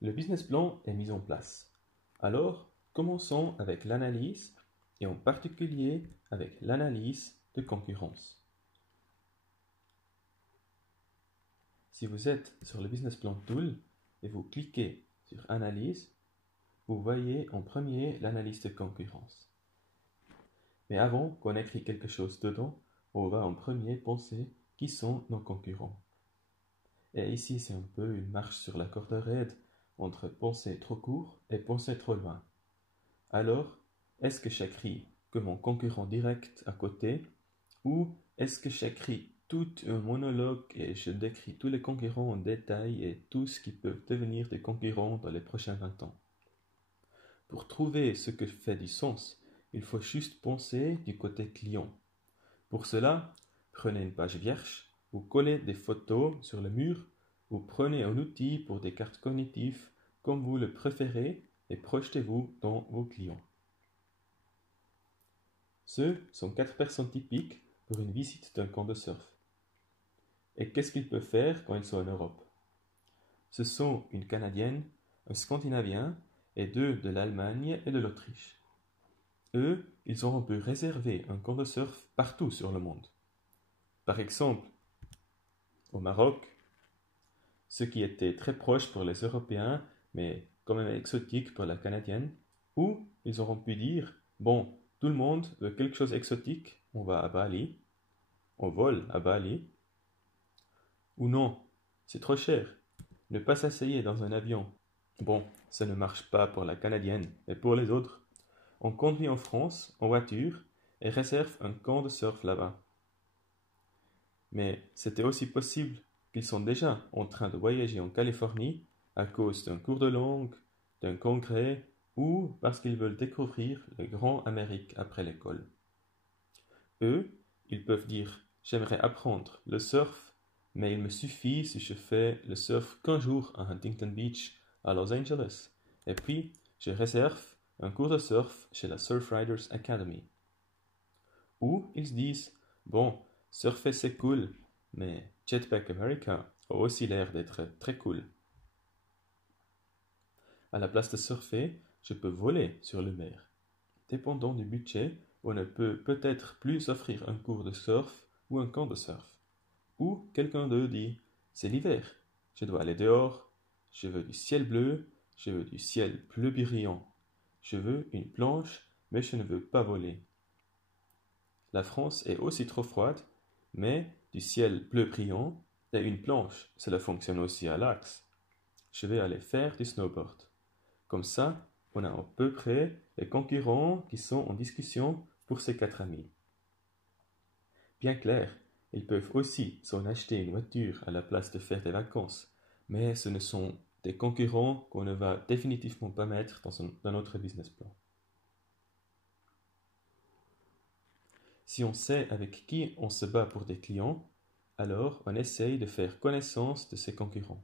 Le business plan est mis en place. Alors, commençons avec l'analyse et en particulier avec l'analyse de concurrence. Si vous êtes sur le business plan tool et vous cliquez sur analyse, vous voyez en premier l'analyse de concurrence. Mais avant qu'on écrit quelque chose dedans, on va en premier penser qui sont nos concurrents. Et ici, c'est un peu une marche sur la corde raide entre penser trop court et penser trop loin. Alors, est-ce que j'écris que mon concurrent direct à côté ou est-ce que j'écris tout un monologue et je décris tous les concurrents en détail et tout ce qui peut devenir des concurrents dans les prochains 20 ans? Pour trouver ce que fait du sens, il faut juste penser du côté client. Pour cela, prenez une page vierge, vous collez des photos sur le mur, vous prenez un outil pour des cartes cognitives comme vous le préférez et projetez-vous dans vos clients. Ceux sont 4 personnes typiques pour une visite d'un camp de surf. Et qu'est-ce qu'ils peuvent faire quand ils sont en Europe? Ce sont une Canadienne, un Scandinavien et 2 de l'Allemagne et de l'Autriche. Eux, ils auront pu réserver un camp de surf partout sur le monde. Par exemple, au Maroc, ce qui était très proche pour les Européens, mais quand même exotique pour la Canadienne, où ils auront pu dire, bon, tout le monde veut quelque chose d'exotique, on va à Bali, on vole à Bali, ou non, c'est trop cher, ne pas s'asseoir dans un avion. Bon, ça ne marche pas pour la Canadienne, mais pour les autres. On conduit en France, en voiture, et réserve un camp de surf là-bas. Mais c'était aussi possible qu'ils sont déjà en train de voyager en Californie à cause d'un cours de langue, d'un congrès ou parce qu'ils veulent découvrir le grand Amérique après l'école. Eux, ils peuvent dire j'aimerais apprendre le surf, mais il me suffit si je fais le surf qu'un jour à Huntington Beach, à Los Angeles, et puis je réserve un cours de surf chez la Surf Riders Academy. Ou ils se disent bon, surfer c'est cool, mais Jetpack America a aussi l'air d'être très cool. À la place de surfer, je peux voler sur le mer. Dépendant du budget, on ne peut peut-être plus offrir un cours de surf ou un camp de surf. Ou quelqu'un d'eux dit c'est l'hiver, je dois aller dehors, je veux du ciel bleu, je veux du ciel bleu brillant, je veux une planche, mais je ne veux pas voler. La France est aussi trop froide, mais du ciel bleu brillant et une planche, cela fonctionne aussi à l'axe. Je vais aller faire du snowboard. Comme ça, on a à peu près les concurrents qui sont en discussion pour ces 4 amis. Bien clair, ils peuvent aussi s'en acheter une voiture à la place de faire des vacances, mais ce ne sont des concurrents qu'on ne va définitivement pas mettre dans notre business plan. Si on sait avec qui on se bat pour des clients, alors on essaye de faire connaissance de ses concurrents.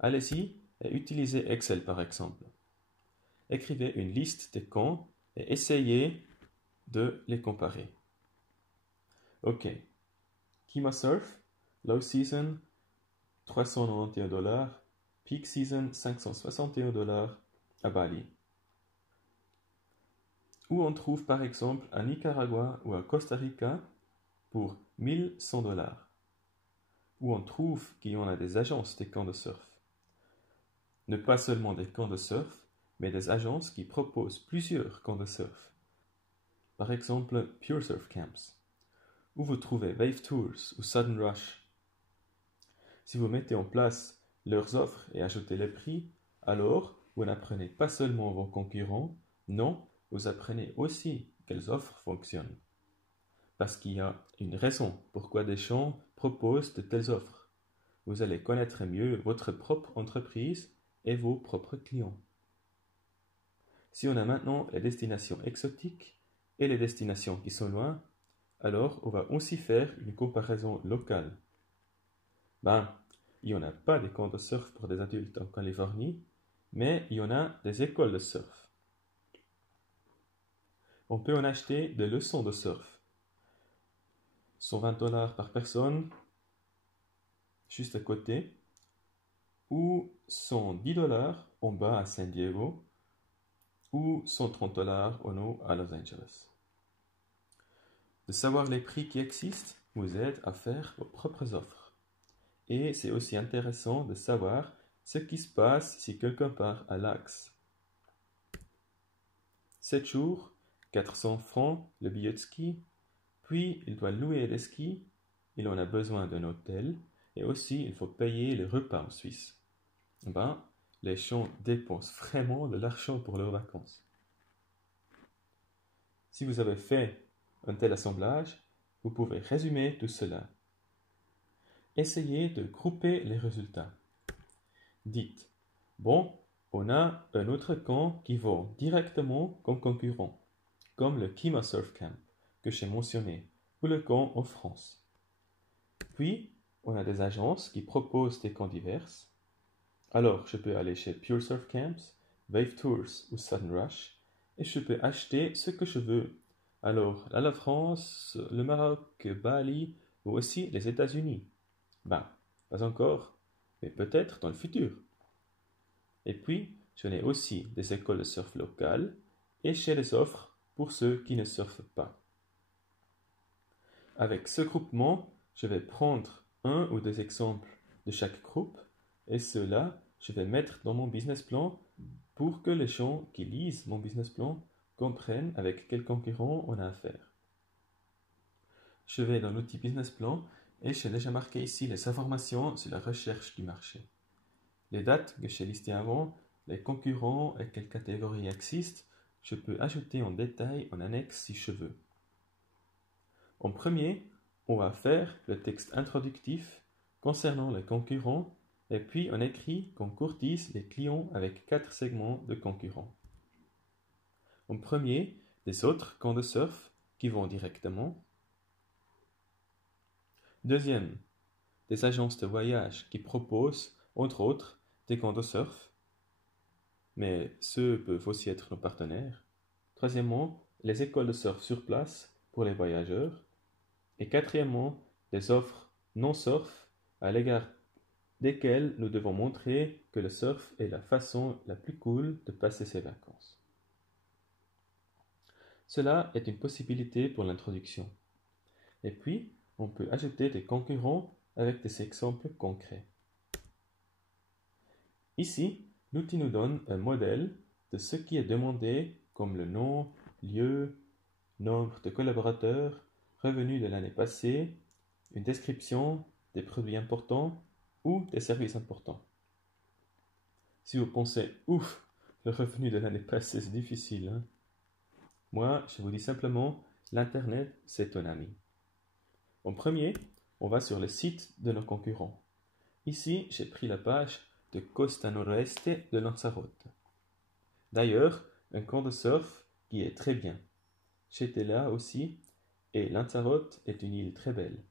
Allez-y et utilisez Excel par exemple. Écrivez une liste des camps et essayez de les comparer. Ok, Kima Surf, Low Season, $391, Peak Season, $561 à Bali. Où on trouve par exemple à Nicaragua ou à Costa Rica pour $1,100. Où on trouve qu'il y en a des agences des camps de surf. Ne pas seulement des camps de surf, mais des agences qui proposent plusieurs camps de surf. Par exemple, Pure Surf Camps, où vous trouvez Wave Tours ou Sudden Rush. Si vous mettez en place leurs offres et ajoutez les prix, alors vous n'apprenez pas seulement vos concurrents, non, vous apprenez aussi quelles offres fonctionnent. Parce qu'il y a une raison pourquoi des gens proposent de telles offres. Vous allez connaître mieux votre propre entreprise et vos propres clients. Si on a maintenant les destinations exotiques et les destinations qui sont loin, alors on va aussi faire une comparaison locale. Il n'y en a pas des camps de surf pour des adultes en Californie, mais il y en a des écoles de surf. On peut en acheter des leçons de surf. $120 par personne, juste à côté. ou 110 dollars en bas à San Diego, ou 130 dollars en haut à Los Angeles. De savoir les prix qui existent vous aide à faire vos propres offres. Et c'est aussi intéressant de savoir ce qui se passe si quelqu'un part à l'Axe. 7 jours, 400 francs le billet de ski, puis il doit louer des skis, il en a besoin d'un hôtel, et aussi il faut payer les repas en Suisse. Les gens dépensent vraiment de l'argent pour leurs vacances. Si vous avez fait un tel assemblage, vous pouvez résumer tout cela. Essayez de grouper les résultats. Dites, bon, on a un autre camp qui vend directement comme concurrent, comme le Kima Surf Camp que j'ai mentionné, ou le camp en France. Puis, on a des agences qui proposent des camps divers. Alors, je peux aller chez Pure Surf Camps, Wave Tours ou Sudden Rush, et je peux acheter ce que je veux. Alors, la France, le Maroc, Bali, ou aussi les États-Unis. Pas encore, mais peut-être dans le futur. Et puis, j'en ai aussi des écoles de surf locales, et j'ai des offres pour ceux qui ne surfent pas. Avec ce groupement, je vais prendre un ou deux exemples de chaque groupe, et ceux-là, je vais mettre dans mon business plan pour que les gens qui lisent mon business plan comprennent avec quels concurrents on a affaire. Je vais dans l'outil business plan et j'ai déjà marqué ici les informations sur la recherche du marché. Les dates que j'ai listées avant, les concurrents et quelles catégories existent, je peux ajouter en détail en annexe si je veux. En premier, on va faire le texte introductif concernant les concurrents et puis on écrit qu'on courtise les clients avec 4 segments de concurrents. En premier, des autres camps de surf qui vont directement. Deuxième, des agences de voyage qui proposent, entre autres, des camps de surf, mais ceux peuvent aussi être nos partenaires. Troisièmement, les écoles de surf sur place pour les voyageurs. Et quatrièmement, des offres non-surf à l'égard desquelles nous devons montrer que le surf est la façon la plus cool de passer ses vacances. Cela est une possibilité pour l'introduction. Et puis, on peut ajouter des concurrents avec des exemples concrets. Ici, l'outil nous donne un modèle de ce qui est demandé comme le nom, lieu, nombre de collaborateurs, revenus de l'année passée, une description des produits importants ou des services importants. Si vous pensez, ouf, le revenu de l'année passée c'est difficile, hein? Moi, je vous dis simplement, l'Internet, c'est un ami. En premier, on va sur le site de nos concurrents. Ici, j'ai pris la page de Costa Noroeste de Lanzarote. D'ailleurs, un camp de surf qui est très bien. J'étais là aussi, et Lanzarote est une île très belle.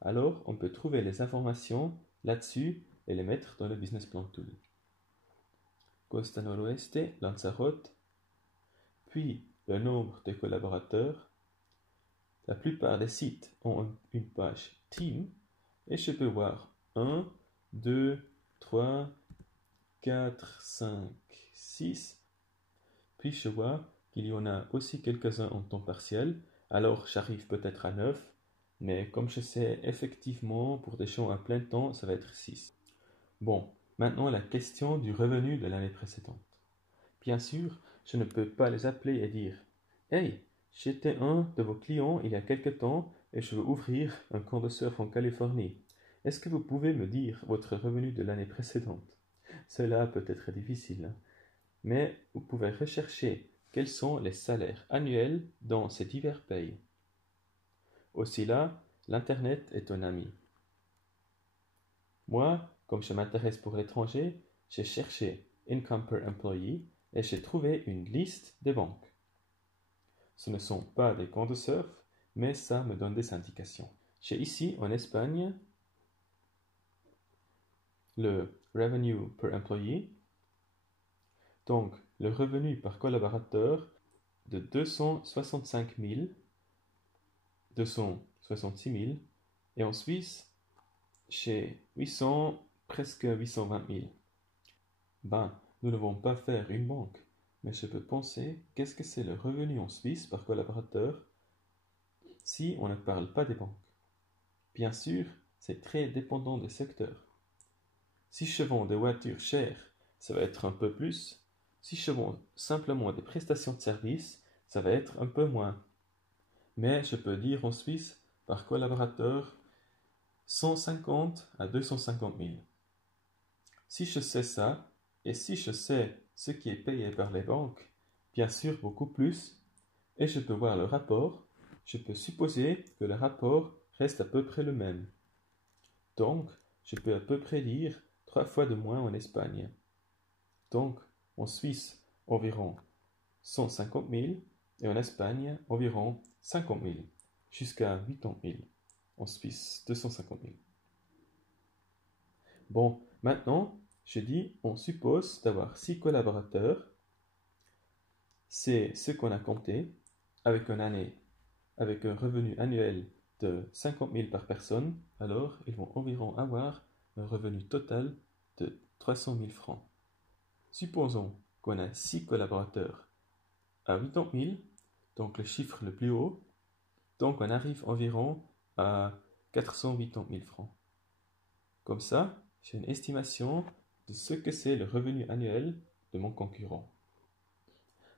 Alors, on peut trouver les informations là-dessus et les mettre dans le Business Plan Tool. Costa Noroeste, Lanzarote, puis le nombre de collaborateurs. La plupart des sites ont une page Team et je peux voir 1, 2, 3, 4, 5, 6. Puis je vois qu'il y en a aussi quelques-uns en temps partiel, alors j'arrive peut-être à 9, mais comme je sais effectivement pour des gens à plein temps, ça va être 6. Bon, maintenant la question du revenu de l'année précédente. Bien sûr, je ne peux pas les appeler et dire « Hey, j'étais un de vos clients il y a quelque temps et je veux ouvrir un camp de surf en Californie. Est-ce que vous pouvez me dire votre revenu de l'année précédente ?» Cela peut être difficile, hein? Mais vous pouvez rechercher quels sont les salaires annuels dans ces divers pays. Aussi là, l'Internet est un ami. Moi, comme je m'intéresse pour l'étranger, j'ai cherché Income per Employee et j'ai trouvé une liste des banques. Ce ne sont pas des camps de surf, mais ça me donne des indications. J'ai ici en Espagne le Revenue per Employee, donc le revenu par collaborateur de 265 000, 266 000, et en Suisse, j'ai 800 presque 820 000. Ben, nous ne vont pas faire une banque, mais je peux penser qu'est-ce que c'est le revenu en Suisse par collaborateur si on ne parle pas des banques. Bien sûr, c'est très dépendant des secteurs. Si je vends des voitures chères, ça va être un peu plus. Si je vends simplement des prestations de services, ça va être un peu moins. Mais je peux dire en Suisse, par collaborateur, 150 à 250 000. Si je sais ça, et si je sais ce qui est payé par les banques, bien sûr beaucoup plus, et je peux voir le rapport, je peux supposer que le rapport reste à peu près le même. Donc, je peux à peu près dire 3 fois de moins en Espagne. Donc, en Suisse, environ 150 000, et en Espagne, environ 50 000, jusqu'à 80 000. En Suisse, 250 000. Bon, maintenant, je dis, on suppose d'avoir 6 collaborateurs. C'est ce qu'on a compté avec une année, avec un revenu annuel de 50 000 par personne. Alors, ils vont environ avoir un revenu total de 300 000 francs. Supposons qu'on a 6 collaborateurs à 80 000, donc le chiffre le plus haut. Donc, on arrive environ à 480 000 francs. Comme ça, j'ai une estimation de ce que c'est le revenu annuel de mon concurrent.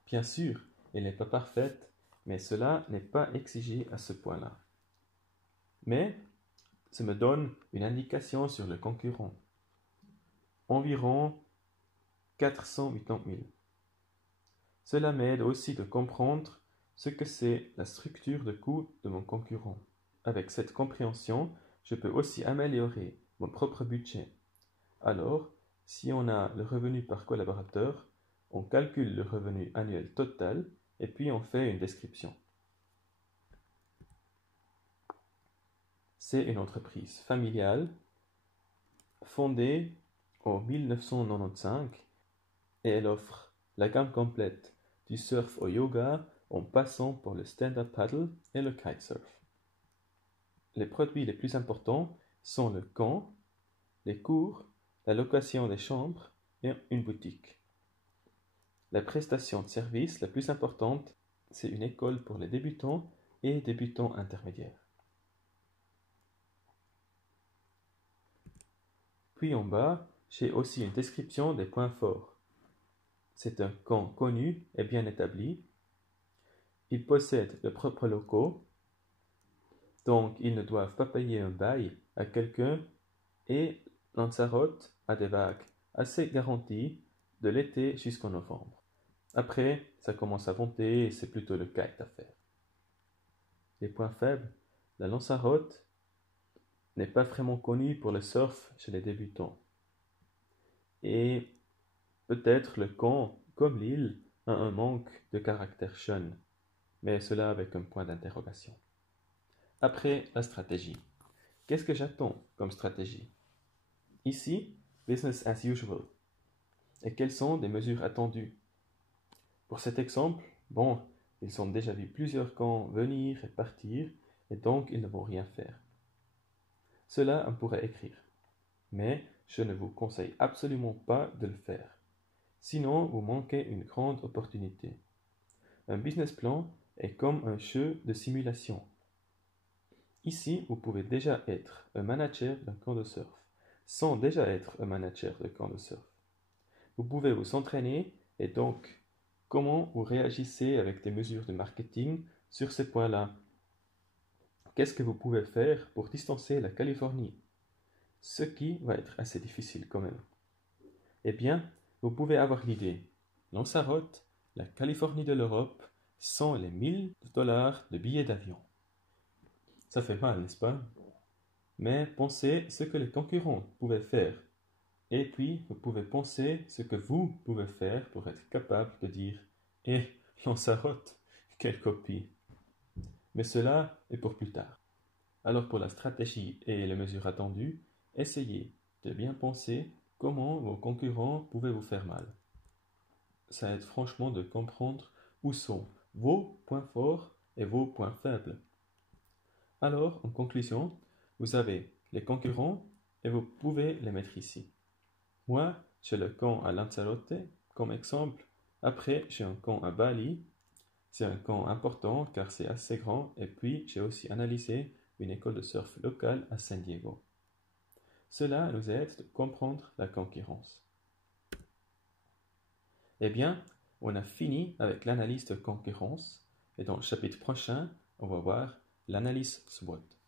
Bien sûr, elle n'est pas parfaite, mais cela n'est pas exigé à ce point-là. Mais ça me donne une indication sur le concurrent. Environ 480 000. Cela m'aide aussi de comprendre ce que c'est la structure de coût de mon concurrent. Avec cette compréhension, je peux aussi améliorer mon propre budget. Alors, si on a le revenu par collaborateur, on calcule le revenu annuel total et puis on fait une description. C'est une entreprise familiale fondée en 1995 et elle offre la gamme complète du surf au yoga en passant par le stand-up paddle et le kitesurf. Les produits les plus importants sont le camp, les cours, la location des chambres et une boutique. La prestation de service la plus importante, c'est une école pour les débutants et débutants intermédiaires. Puis en bas, j'ai aussi une description des points forts. C'est un camp connu et bien établi. Ils possèdent leurs propres locaux, donc ils ne doivent pas payer un bail à quelqu'un et Lanzarote a des vagues assez garanties de l'été jusqu'en novembre. Après, ça commence à monter et c'est plutôt le kite à faire. Les points faibles, la Lanzarote n'est pas vraiment connue pour le surf chez les débutants. Et peut-être le camp, comme l'île, a un manque de caractère jeune, mais cela avec un point d'interrogation. Après, la stratégie. Qu'est-ce que j'attends comme stratégie? Ici, business as usual. Et quelles sont les mesures attendues? Pour cet exemple, bon, ils ont déjà vu plusieurs camps venir et partir, et donc ils ne vont rien faire. Cela, on pourrait écrire. Mais je ne vous conseille absolument pas de le faire. Sinon, vous manquez une grande opportunité. Un business plan est comme un jeu de simulation. Ici, vous pouvez déjà être un manager d'un camp de surf, sans déjà être un manager de camp de surf. Vous pouvez vous entraîner et donc, comment vous réagissez avec des mesures de marketing sur ces points-là? Qu'est-ce que vous pouvez faire pour distancer la Californie? Ce qui va être assez difficile quand même. Eh bien, vous pouvez avoir l'idée. Lanzarote, la Californie de l'Europe, sont les $1000 de billets d'avion. Ça fait mal, n'est-ce pas? Mais pensez ce que les concurrents pouvaient faire. Et puis, vous pouvez penser ce que vous pouvez faire pour être capable de dire « Eh, Lanzarote, quelle copie !» Mais cela est pour plus tard. Alors pour la stratégie et les mesures attendues, essayez de bien penser comment vos concurrents pouvaient vous faire mal. Ça aide franchement de comprendre où sont vos points forts et vos points faibles. Alors, en conclusion, vous avez les concurrents et vous pouvez les mettre ici. Moi, j'ai le camp à Lanzarote comme exemple. Après, j'ai un camp à Bali. C'est un camp important car c'est assez grand. Et puis, j'ai aussi analysé une école de surf locale à San Diego. Cela nous aide de comprendre la concurrence. Eh bien, on a fini avec l'analyse de concurrence. Et dans le chapitre prochain, on va voir l'analyse SWOT.